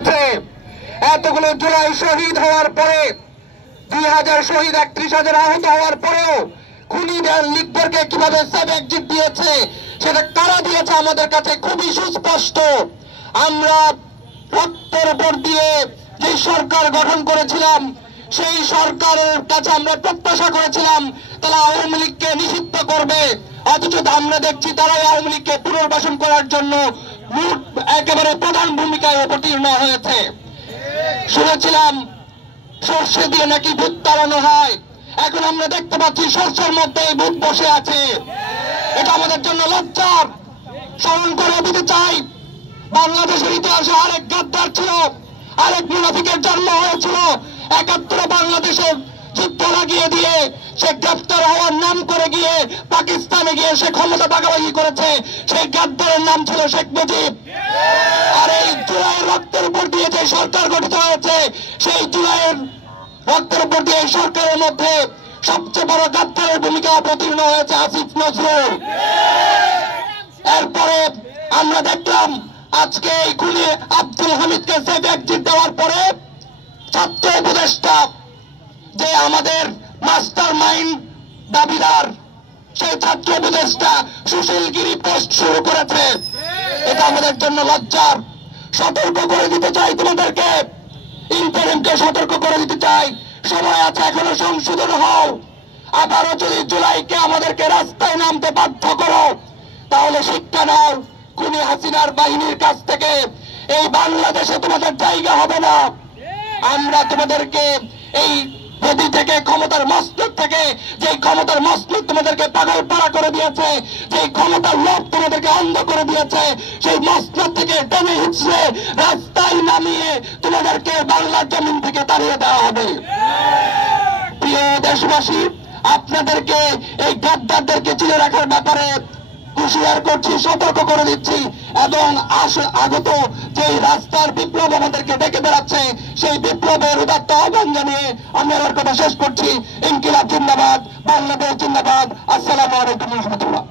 এতগুলো জুলাই শহীদ হওয়ার পরে 2000 শহীদ 31,000 আহত হওয়ার পরেও খুনিদের লিগদেরকে কিভাবে সেফ এক্সিট দিয়েছে সেটা কারা দিয়েছে আমাদের কাছে খুবই সুস্পষ্ট। আমরা রক্তের উপর দিয়ে যে সরকার গঠন করেছিলাম সেই সরকারের কাছে আমরা প্রত্যাশা করেছিলাম তারা আওয়ামী লীগকে নিষিদ্ধ করবে, অথচ আমরা দেখছি তারাই আওয়ামী লীগকে পুনর্বাসন করার জন্য একেবারে প্রধান ভূমিকায় অবতীর্ণ হয়েছে। শুনেছিলাম সর্ষে দিয়ে নাকি ভূত তাড়ানো হয়, এখন আমরা দেখতে পাচ্ছি সর্ষের মধ্যে ভূত বসে আছে। এটা আমাদের জন্য লজ্জার। স্মরণ করে দিতে চাই, বাংলাদেশের ইতিহাসে আরেক গাদ্দার ছিল, আরেক মুনাফিকের জন্ম হয়েছিল। 71 বাংলাদেশের যুদ্ধ লাগিয়ে দিয়ে সে গ্রেফতার হওয়ার নাম করে গিয়ে পাকিস্তানে গিয়ে সে ক্ষমতা ভাগাভাগি করেছে। সেই গাদ্দারের নাম ছিল শেখ মুজিব। আর এই জুলাইয়ের রক্তের উপর দিয়ে যে সরকার গঠিত হয়েছে, সেই জুলাইয়ের রক্তের উপর দিয়ে সরকারের মধ্যে সবচেয়ে বড় গাদ্দারের ভূমিকা অবতীর্ণ হয়েছে আসিফ নজরুল। এরপরে আমরা দেখলাম আজকে এই খুনি আব্দুল হামিদকে সেফ এক্সিট দেওয়ার পরে ছাত্র উপদেষ্টা যে আমাদের মাস্টার মাইন্ড দাবিদার, সেই ছাত্র উপদেষ্টা সুশীলগিরি পোস্ট শুরু করেছে। এটা আমাদের জন্য লজ্জার। সতর্ক করে দিতে চাই তোমাদেরকে, ইন্টারিমকে সতর্ক করে দিতে চাই, সময় আছে এখনো, সংশোধন হও। আবারও যদি জুলাইকে আমাদেরকে রাস্তায় নামতে বাধ্য করো তাহলে শিক্ষা নাও খুনি হাসিনার বাহিনীর কাছ থেকে। এই বাংলাদেশে তোমাদের জায়গা হবে না। আমরা তোমাদেরকে এই গদি থেকে, ক্ষমতার মস্তক থেকে, যে ক্ষমতার মস্তক তোমাদেরকে পাগল পাড়া করে দিয়েছে, যে ক্ষমতার লোভ তোমাদেরকে অন্ধ করে দিয়েছে, সেই মস্তক থেকে টেনে হিচড়ে রাস্তায় নামিয়ে তোমাদেরকে বাংলার জমিন থেকে তাড়িয়ে দেওয়া হবে। প্রিয় দেশবাসী, আপনাদেরকে এই গাদ্দারদেরকে চিনে রাখার ব্যাপারে হুঁশিয়ার করছি, সতর্ক করে দিচ্ছি, এবং আগত যে রাস্তার বিপ্লব আমাদেরকে ডেকে বেড়াচ্ছে সেই বিপ্লবের উদাত্ত আহ্বান জানিয়ে আমি আমার কথা শেষ করছি। ইনকিলাব জিন্দাবাদ, বাংলাদেশ জিন্দাবাদ। আসসালামু আলাইকুম ওয়া রাহমাতুল্লাহ।